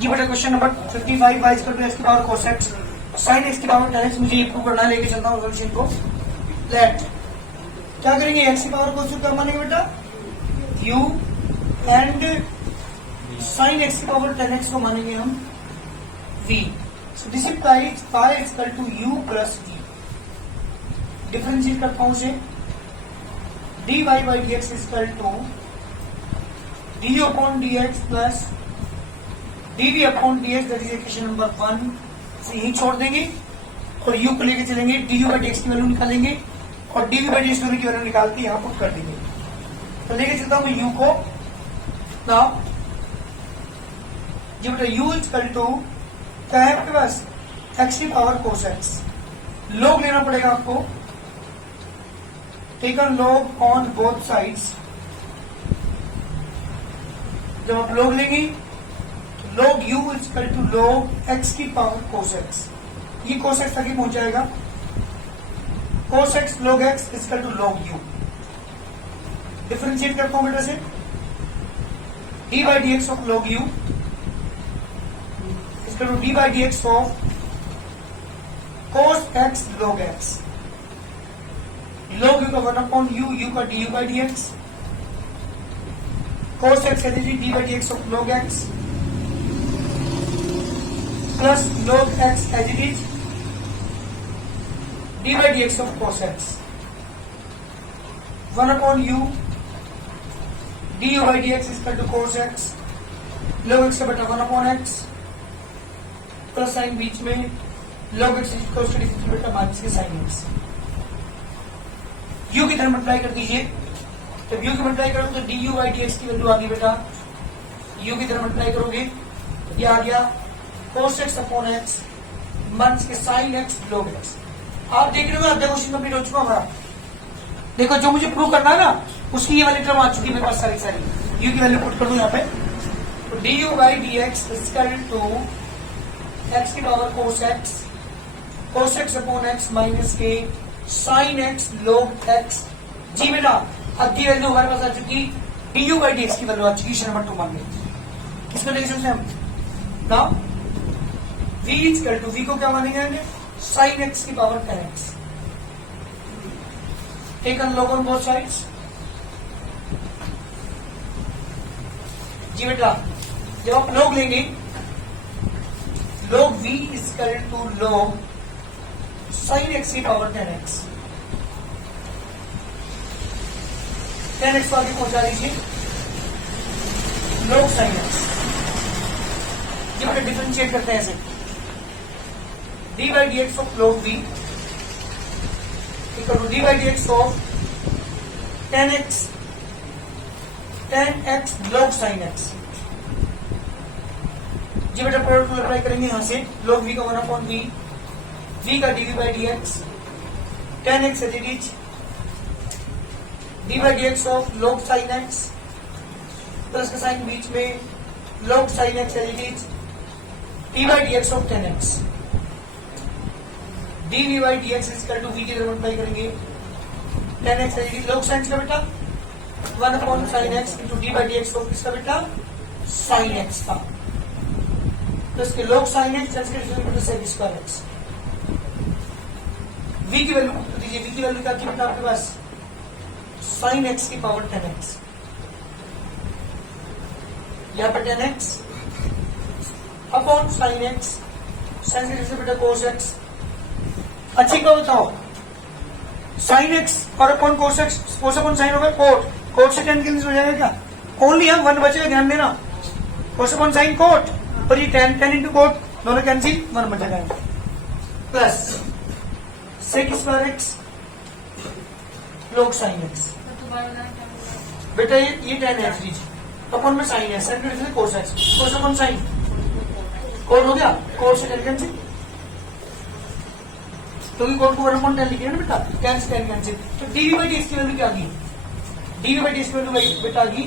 जी बेटा question number 55 y equal to x की power cos x sin x की power tan x मुझे ये प्रूव करना है, लेके चलता हूँ सॉल्यूशन को। लेट क्या करेंगे, x की पावर को क्या मानेंगे बेटा u एंड sin x की पावर tan x को मानेंगे हम v। So this implies y equal to u plus v। Differentiate करता हूँ उसे, dy by dx equal to du upon dx plus dv upon dx, that is equation number 1 से यही छोड़ देंगे और u को लेके चलेंगे, du by dx की वैल्यू निकालेंगे और dv by dx की वैल्यू निकाल के यहाँ पुट कर देंगे। तो लेके चलता हूँ u को। नाउ जी बेटा u इक्वल टू क्या है आपके पास, x की पावर cos x। log लेना पड़ेगा आपको, take a log on both sides. जब आप log लेंगे log u equal to log x की पावर cos x, ये cos x तक ही पहुंच जाएगा। cos x log x equal to log u। Differentiate करता हूं बेटा से, d by dx of log u equal to d by dx of cos x log x। log u का 1 upon u का du by dx, cos x है d by dx of log x plus log x as it is d by dx of cos x, 1 upon u du by dx is equal to cos x, log x का बटा 1 upon x plus sign बीच में log x is equal to difference बेटा minus के sine x। u की तरह multiply कर दीजिए, जब u की मल्टीप्लाई करोगे तो du by dx की वैल्यू आ गई बेटा, u की तरह मल्टीप्लाई करोगे ये आ गया cos x upon x minus के साइन x log x। आप देख रहे हो आधा क्वेश्चन कंप्लीट हो चुका हमारा। देखो जो मुझे प्रूव करना है ना उसकी ये वाली टर्म आ चुकी है मेरे पास सारी u की वैल्यू पुट कर दूं यहाँ पे। तो du by dx equal to x की power cos x upon x minus के साइन x log x। जी बेटा अब की वैल्यू हमारे पास आ चुकी, du by dx की वैल्यू आ चुकी क्वेश्चन नंबर 2 मान ली। किसको रिलेशन से हम ना v इक्वल टू v को क्या मानेंगे, साइन x की power tan x। Taken log on both sides. जी बेटा जब आप log लेंगे log v equal to log sine x की power tan x। tan x को आगे पहुंचा दीजिए, log साइन x। ये बेटा डिफरेंशिएट करते हैं ऐसे, d by dx of log v equal to d by dx of tan x log sin x। जी बेटा प्रोडक्ट को अप्लाई करेंगे यहां से, log v का 1 अपॉन v का dv by dx tan x as it is d by dx of log sin x plus का sine बीच में log sin x as it is d by dx of tan x। dv by dx equal to v की तरफ multiply करेंगे, tan x है log sin x का बेटा 1 upon sin x into d by dx of किसका बेटा sin x का, तो इसके log sin x इसके result sec square x। v की वैल्यू तो दीजिए, v की वैल्यू क्या थी बेटा आपके पास sin x की पावर tan x। यहाँ पर tan x upon sin x, sin के रिजल्ट बेटा cos x। अच्छी को बताओ, साइन एक्स और अपॉन कोस एक्स, कोस अपॉन साइन होगा कोट, कोट से टेन कैंसिल हो जाएगा क्या, ओनली हम 1 बचेगा, ध्यान देना। कोस अपॉन साइन कोट और ये टेन इंटू कोट दोनों कैंसिल, 1 बचेगा plus sec square x log sine x. बेटा ये टेन एक्स लीजिए अपॉन में sine x, sine cos x, cos upon sine cot हो गया, कोट से टेन कैंसिल क्योंकि कोड को 1 अपॉन 10 लिखे ना बेटा, tan कैंसिल। तो dv by dx की वैल्यू क्या आ गई, dv by dx की वैल्यू बेटा आ गई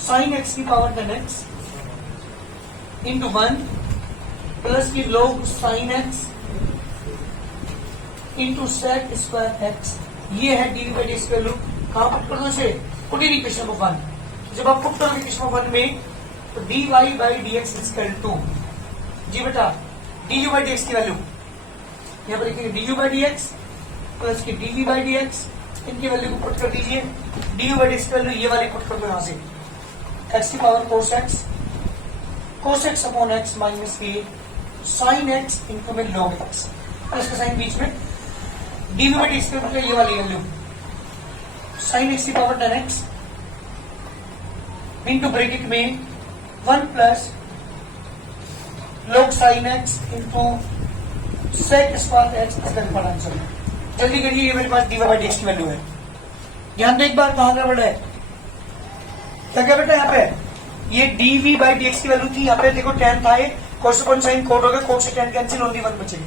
sin x की power tan x into 1 plus की log sin x into sec square x। ये है dv by dx की वैल्यू। कहां पुट कर दो इसे, पुट इन इक्वेशन नंबर 1। जब आप पुट करोगे इक्वेशन नंबर 1 में तो D Y by D X is equal to, जी बेटा D you by D x की वैल्यू यहाँ पर लिखेंगे, D you by D X plus की D we by D X, इनकी वैल्यू को पुट कर दीजिए, D you by D x की वैल्यू ये वाली पुट कर दो यहाँ से, एक्स की power cos X upon X minus के साइन एक्स इंटू में लॉग एक्स, प्लस का साइन बीच में, d we by D x की वैल्यू ये वाली वैल्यू साइन एक्स की पावर 10x इंटू ब्रैकेट में 1 प्लस log sin x into sec square x, इसका डिफरेंट आंसर। जल्दी करिए, ये मेरे पास डी बाई डी एक्स की वैल्यू है। ध्यान दो एक बार कहां गड़बड़ है, क्या क्या बेटा यहाँ पे ये d we by D x की वैल्यू थी, यहाँ पे देखो tan था, cos अपॉन sin कोड हो गया, कोड से tan कैंसिल, ओनली 1 बचेगी,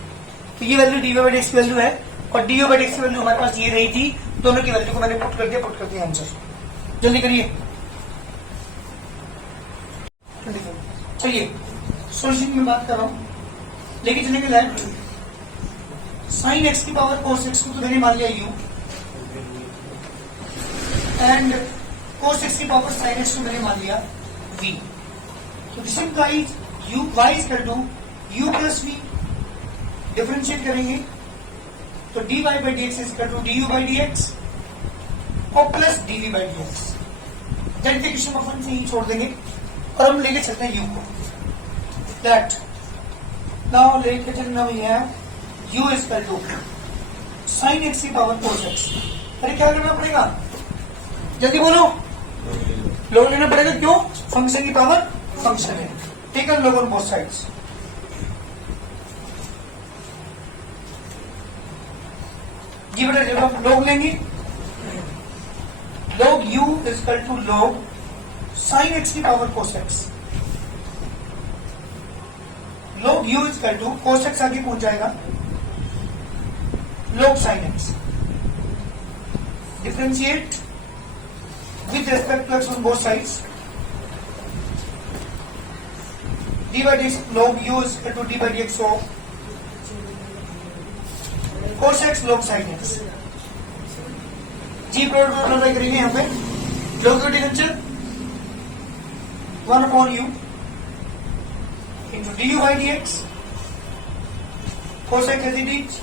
तो ये value d we by D x की वैल्यू है, और d you by D x की वैल्यू हमारे पास ये रही थी, दोनों की वैल्यू को मैंने पुट कर दिया आंसर। जल्दी करिए, चलिए सोल्यूशन की मैं बात कर रहा हूं, लेके चले के लाइट साइन एक्स की पावर कोस एक्स को तो मैंने मान लिया यू, एंड कोस एक्स की पावर साइन एक्स को मैंने मान लिया वी, तो this implies U Y is equal to U plus V, differentiate करेंगे तो D Y by D X is equal to D you by D X और plus D we by D X, जेड अपन से ही छोड़ देंगे और हम लेके चलते हैं यू को, दैट नाउ लेके चलना हुई है u is equal to sine x की पावर कोस एक्स। अरे क्या करना पड़ेगा, जल्दी बोलो, लोग लेना पड़ेगा, क्यों, फंक्शन की पावर फंक्शन है, taken log on both sides, जी बेटा जब हम लोग लेंगे, log u is equal to log sine x की power cos x, log u is equal to cos x आगे पहुंच जाएगा, log sin x, differentiate with respect plus on both sides, d by d log u is equal to d by D x of cos x log sin x, जी product apply करेंगे यहाँ पे, log u differential 1 upon u into du by dx, cos x as it is,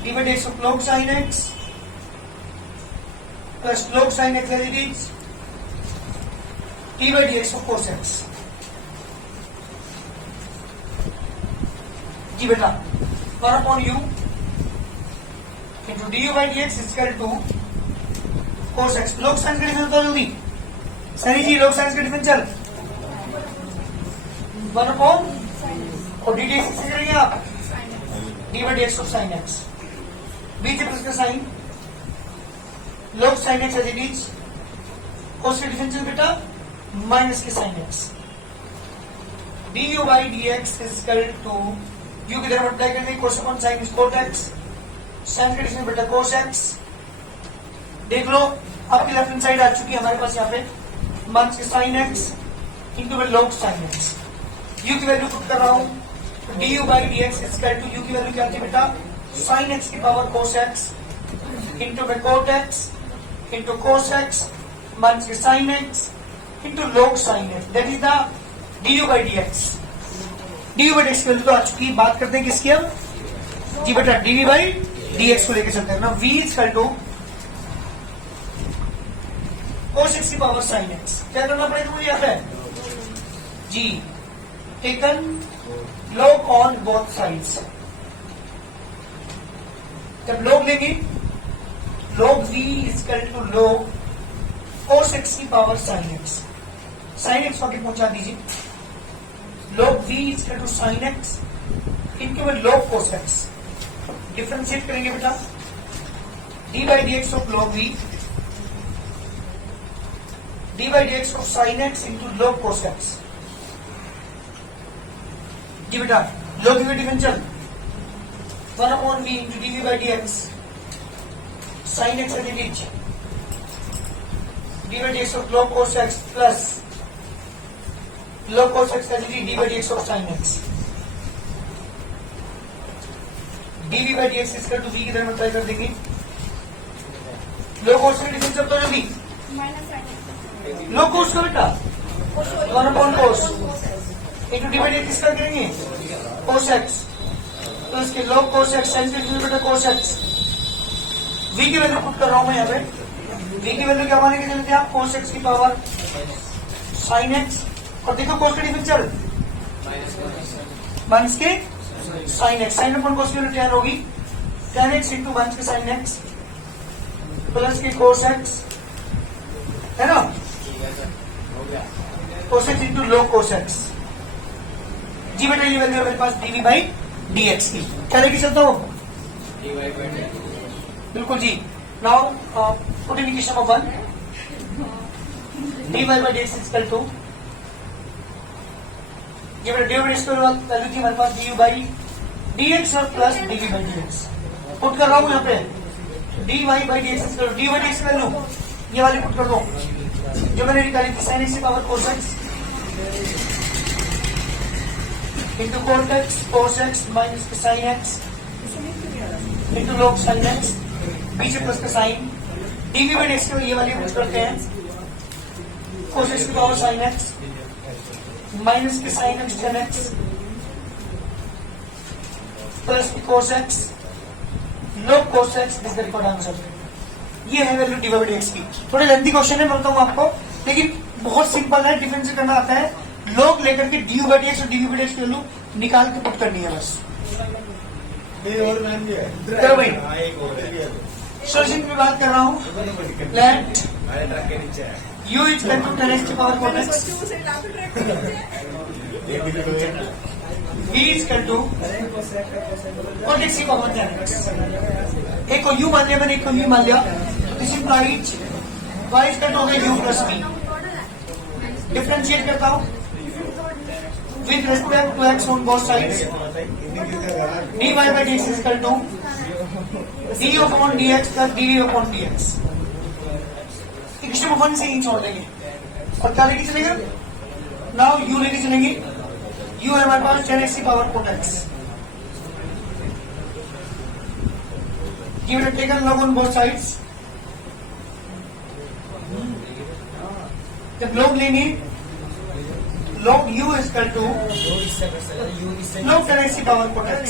d by dx of log sin x plus log sin x as it is, d by dx of cos x, जी बेटा 1 upon u into du by dx is equal to cos x, log sin का difference तो जल्दी सही जी, log sin का differential 1 upon और D D X से करेंगे आप, D by D x of sine X, बीच में इसका sine, log sin x as it is, cos का डिफरेंशियल बेटा माइनस के sine X, D you by D X is equal to U की तरफ अप्लाई कर देंगे, cos upon sine is cot X, sine का डिफरेंशियल बेटा कोस एक्स, देख लो आपकी लेफ्ट हैंड साइड आ चुकी है हमारे पास यहाँ पे, माइनस के साइन एक्स इंटू में log sin x, u की वैल्यू पुट कर रहा हूं, D you by D X equal to U की वैल्यू क्या थी बेटा, साइन एक्स की पावर कोस एक्स इंटू में cot X into cos X minus के sine X into log sin x, that is the D you by D X. D you by D x की value तो आ चुकी, बात करते हैं किसकी अब, जी बेटा D we by D X को लेकर चलते हैं ना, v equal to cos x की पावर साइन एक्स, क्या करना पड़ेगा मुझे याद है जी, taken log on both sides, जब log लेंगे log v equal to log cos x की power sine x, sine X आगे पहुंचा दीजिए, log v equal to sine X इनके में log cos x, डिफरेंशिएट करेंगे बेटा, d by D x of log v, d by dx of sin x into log cos x, जी बेटा log की differential 1 upon v into dv by dx sin x as it is, d by dx of log cos x plus log cos x as it is d by dx of sin x, dv by dx इसका to v की तरह multiply कर देंगे, log cos की differential तो जल्दी log cos का बेटा one upon cos into D by D किसका करेंगे कोस एक्स, तो इसके लॉग कोस एक्स साइन के बेटा कोस एक्स। v की वैल्यू पुट कर रहा हूं मैं यहाँ पे, v की वैल्यू क्या मानेंगे चलते आप कोस एक्स की पावर साइन एक्स, और देखो कोस का डिफरेंशियल माइनस के sine x, sine upon cos की वैल्यू टेन होगी, टेन एक्स इंटू माइनस के साइन एक्स प्लस के कोस एक्स, है ना, cos X into log cos X. जी बेटा ये वैल्यू मेरे पास डीवी बाई डी एक्स की क्या लेके चलता हूँ, बिल्कुल जी। Now put in equation number 1 dy by dx is equal to ये बेटा dy by dx की वैल्यू थी हमारे पास du by dx और plus dv by dx, put कर रहा हूँ यहाँ पे dy by dx is equal to dy by dx की वैल्यू ये वाली पुट कर दो जो मैंने निकाली थी sin x की power cos x into cos x minus sin x into log sin x पीछे प्लस का साइन डीवी बाई एक्स की ये वाली पुट करते हैं cos x की पावर sin x माइनस के sin x tan x plus cos x log cos x this the record answer. ये है value D by D x की। थोड़े लेंथी क्वेश्चन है बताऊँ आपको, लेकिन बहुत सिंपल है, डिफरेंशिएट करना आता है, log लेकर के डी बाई डी एक्स और डीवी बाई डी एक्स की वैल्यू निकाल के पुट करनी है बस। करो भाई सोल्यूशन की बात कर रहा हूँ, let u is equal to 10x की power cos x, v is equal to cos x की पावर tan x। एक को u मान लिया मैंने, एक को v मान लिया, this implies y is equal to हो गया u प्लस v। डिफरेंशिएट करता हूँ with respect to x on both sides, dy by dx is equal to d upon dx plus dv upon dx। Equation 1 से ही छोड़ देंगे और क्या लेके चलेगा, नाउ u लेके चलेंगे, u है हमारे पास 10x की power cos x, give it a taken log on both sides, जब log लेंगे log u is equal to log 10x की power cot x,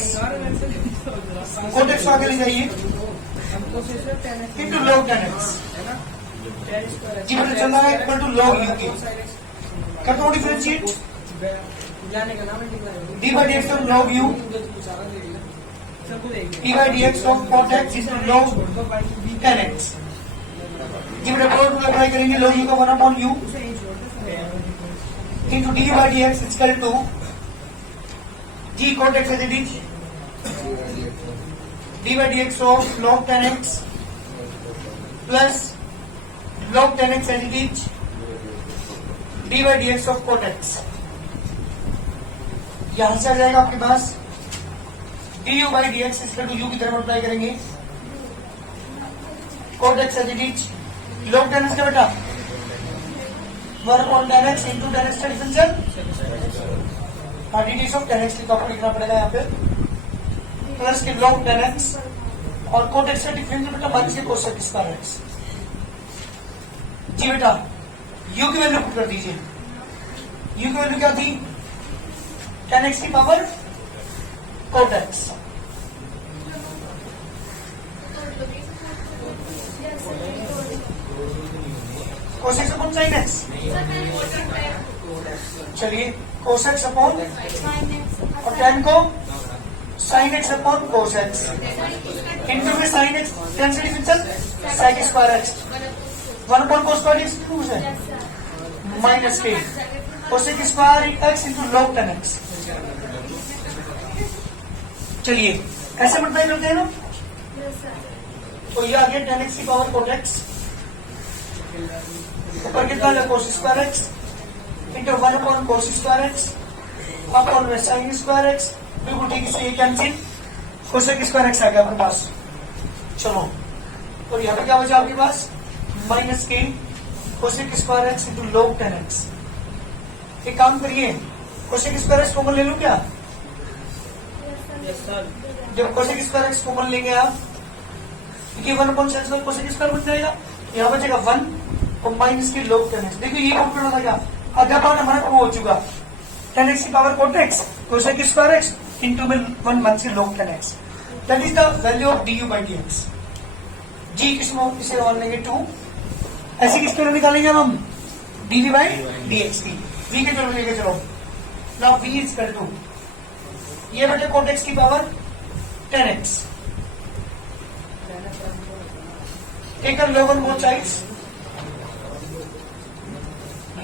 cot x आगे ले जाइए into log 10x, जी पता चल रहा है इक्वल टू log u की, करता हूँ differentiate d by dx of log u, d by dx of cot x into log 10x, जी बेटा प्लॉट रूल अप्लाई करेंगे, log u का 1 upon u into d by dx is equal to g cot x as it is, d by dx of log 10x plus log 10x as it is, d by dx of cot x। यहां से आ जाएगा आपके पास du by dx is equal to u की तरफ apply करेंगे, cot x as it is, log 10x का बेटा 1 upon tan x into tan x का differential dt of tan x लिखा लिखना पड़ेगा यहाँ पे, प्लस के log tan x और cot x का डिफरेंशियल बेटा माइनस के cos x स्क्वायर x। जी बेटा u की वैल्यू पुट कर दीजिए, u की वैल्यू क्या थी tan x की power cot x, cos x upon sin x, चलिए cos x अपॉन और tan को sin x upon cos x into में sin x tan से differential sin square x, 1 upon cos square x to है minus के cos x square x into log 10x। चलिए ऐसे multiply करते हैं ना, तो ये आ गया tan x की पावर cot x, ऊपर कितना है cos square x into 1 upon cos square x upon में sin स्क्वायर x, बिल्कुल ठीक से ये कैंसिल, cos स्क्वायर x आ गया आपके पास। चलो और यहाँ पे क्या बचा आपके पास माइनस के cos square x into log 10x। एक काम करिए cos स्क्वायर x कॉमन ले लूं क्या, जब cos स्क्वायर x कॉमन लेंगे आप, क्योंकि 1 अपॉन sin cos स्क्वायर बन जाएगा, यहाँ बचेगा 1 और माइनस के log 10x। देखिए ये कॉम्प्लीट होता क्या आधा पार्ट हमारा ट्रू हो चुका। 10x की power cot x cosec square x into में 1 मंथ से log 10x, that is the value of du by dx। g किसमें इसे मान लेंगे 2, ऐसे किसके लिए निकालेंगे हम dv by dx की, v के जरूर लेके चलो। Now v is equal to ये बेटे cot x की power 10x, take a log on both sides,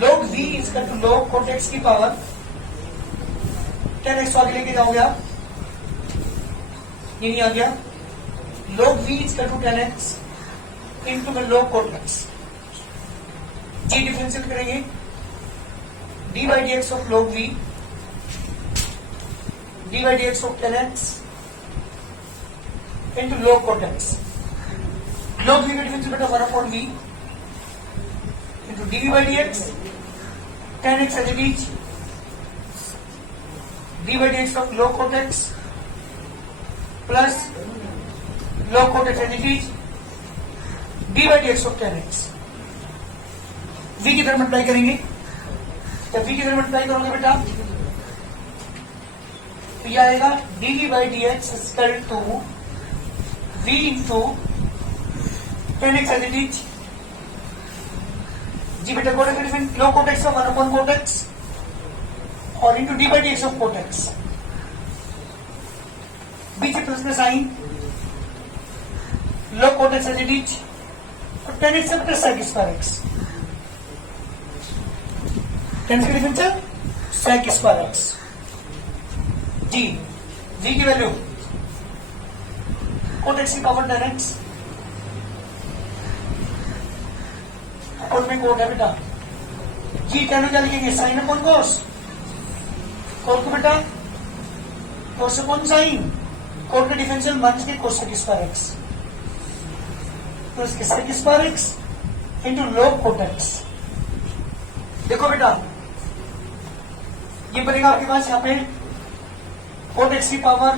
log v is equal to log cot x की पावर 10x आगे लेके जाओगे आप, ये नहीं आ गया, log v is equal to 10x into the log cot x, g differential करेंगे d by dx of log v, d by dx of 10x into log cot x, log v का differential बेटा 1 upon v into dv by dx 10x as it is, d by dx of log cot x plus log cot x as it is, d by dx of 10x। v की तरफ multiply करेंगे, जब v की तरफ multiply करोगे बेटा तो यह आएगा dv by dx is equal to v into 10x as it is, जी बेटा cot x different log cot x का 1 upon cot x और into d by dx of cot x, beach plus में sign log cot x as it is और 10x से plus sec square x, 10 की differential sec square x, जी v की value cot x की power 10x और में coat है बेटा, जी क्या क्या लिखेंगे साइन अपॉन कोस, कोट को बेटा कोस अपॉन साइन, कोट का डिफरेंशियल मान के cosec square x plus sec square x into log cot x। देखो बेटा ये बनेगा आपके पास यहाँ पे cot x की पावर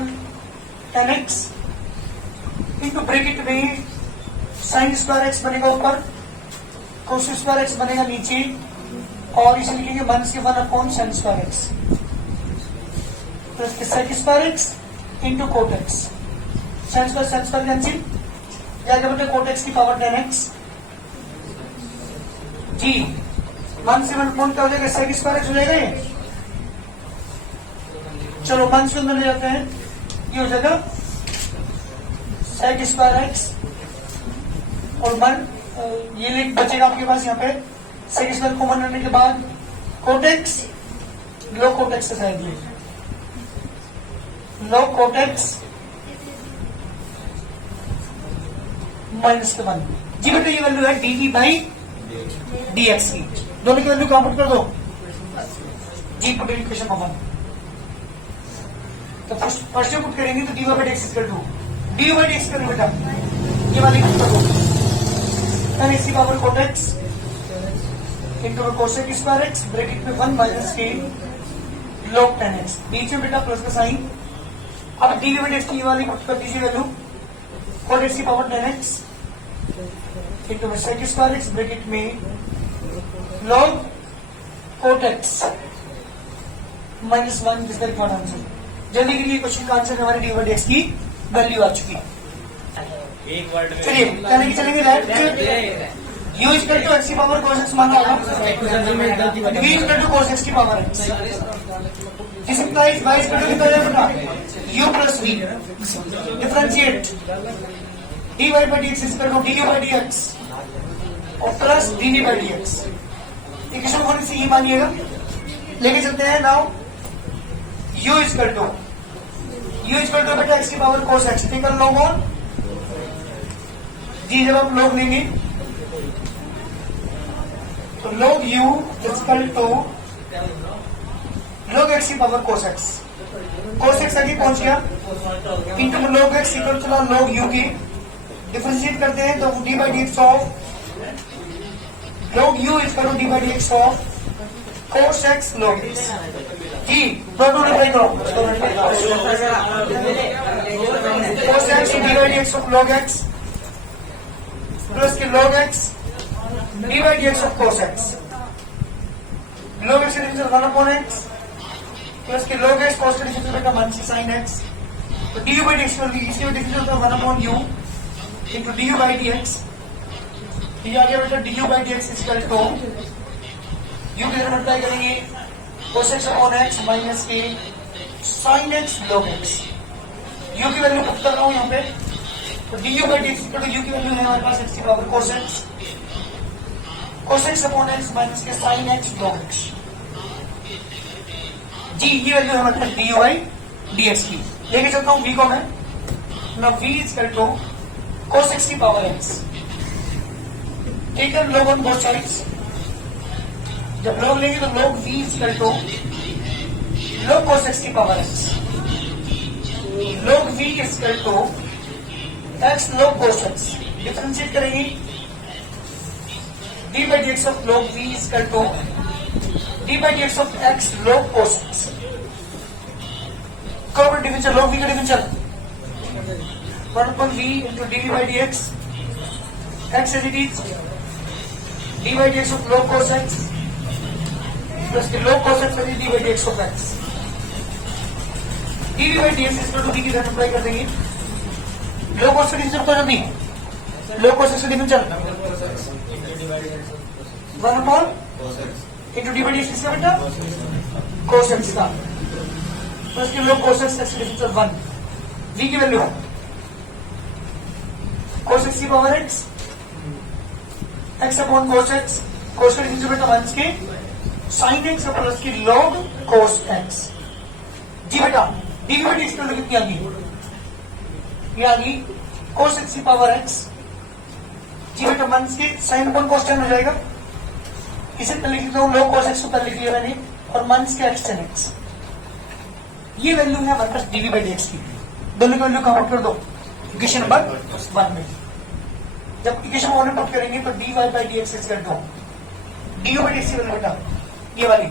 10x इंटू ब्रैकेट में साइन स्क्वायर एक्स बनेगा ऊपर, कोस स्क्वायर एक्स बनेगा नीचे और इसे लिखेंगे माइनस के 1 upon sine square x plus के sec square x into cot X, sine square cancel, जाएगा बेटे कोट एक्स की पावर 10x, जी 1 से 1 अपॉन क्या हो जाएगा सेक स्क्वायर एक्स हो जाएगा ये, चलो 1 से अंदर ले जाते हैं, ये हो जाएगा सेक स्क्वायर एक्स और 1 ये लिख बचेगा आपके पास यहाँ पे सेक स्क्वायर कॉमन करने के बाद cot x log cot x के साथ ये log cot x माइनस के 1, जी बेटे ये वैल्यू है dt बाई dx की, दोनों की वैल्यू कहां पुट कर दो, जी पुट इक्वेशन कॉमन, तो फर्स्ट पुट करेंगे तो dy by dx equal to dy by dx करेंगे बेटा ये वाली पुट कर दो, and इसकी power cot x into cosec square x bracket में 1 माइनस के log 10x, बीच में बेटा प्लस का साइन, अब डी बाई dx की ये वाली पुट कर दीजिए वैल्यू cot x की पावर 10x इंटू में सेक स्क्वायर x ब्रैकेट में log cot x माइनस 1 जिसका रिकॉर्ड आंसर, जल्दी के लिए क्वेश्चन का आंसर हमारे डी बाई dx की वैल्यू आ चुकी है। एक वर्ड में चलिए कहने की चलेंगे left u equal to x की पावर cos x मानना होगा, v equal to cos x की power x, this implies y equal to कितना है बेटा u plus v, differentiate dy by dx equal to du by dx और plus dv by dx, equation one से ये मानिएगा, लेके चलते हैं नाउ u इक्वल टू बेटा x की पावर cos x, ठीक है log ऑन जी, जब आप log लेंगे तो log u equal to log x की पावर cos x आगे पहुंच गया into log x equal to log u की, डिफरेंशिएट करते हैं तो d by dx of log u equal to d by dx of cos x log x, जी दोनों रिप्लाई करो, cos x d by dx of log x plus के log x d by dx of cos x, log x का differential 1 upon x plus के log x cos का differential बेटा 1 से sin x तो du by dx वैल्यू इसके differential होता है 1 upon u into du by dx ये आ गया बेटा du by dx equal to u के जगह मल्टीप्लाई करेंगे cos x upon x minus के sin x log x u की वैल्यू पुट कर रहा हूं यहाँ पे तो du by dx equal to u की वैल्यू है हमारे पास x की power cos x upon x minus के sin x log x जी ये वैल्यू है हमारे पास du by dx की लेके चलता हूँ v को मैं ना v equal to cos x की पावर x ठीक है log on both sides जब log लेंगे तो log v equal to log cos x की power x log v equal to x log cos x differentiate करेंगे d by dx of log v equal to d by dx of x log cos x कब differential log v का differential 1 upon v into dv by dx x as it is d by dx of log cos x plus the log cos x is d by dx of x dv by dx is equal to d की value apply कर देंगे log cos x differential तो जल्दी log cos x का differential 1 upon into d by dx किसका बेटा cos x का plus के log cos x का डिफरेंशियल 1 v की वैल्यू है cos x की power x x upon cos x cos का डिफरेंशियल बेटा 1 के sin x प्लस की log cos x जी बेटा dv by dx की वैल्यू कितनी आ गई ये आ गई cos x की पावर x जी बेटा 1 के sin अपॉन cos tan हो जाएगा इसे पहले लिख दो log cos x को पहले लिख लिया मैंने और 1 के x tan x ये वैल्यू है हमारे पास dv by dx की दोनों की वैल्यू काउंट कर दो इक्वेशन नंबर 1 में जब इक्वेशन 1 में पुट करेंगे तो dy by dx equal to du by dx की वैल्यू बेटा ये वाली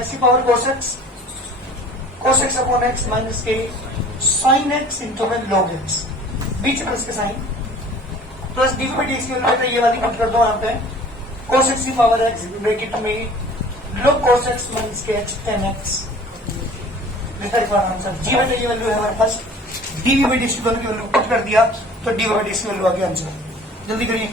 x की power cos x upon x minus के sin x इंटू में log x बीच में इसके sine plus dv by dx की वैल्यू बेटा ये वाली पुट कर दो यहाँ पे cos x की पावर x ब्रैकेट में log cos x माइनस के x tan x आंसर जी बेटा ये वैल्यू है हमारे पास dv by dx की वैल्यू पुट कर दिया तो dv by dx की वैल्यू आ गई आंसर जल्दी करिए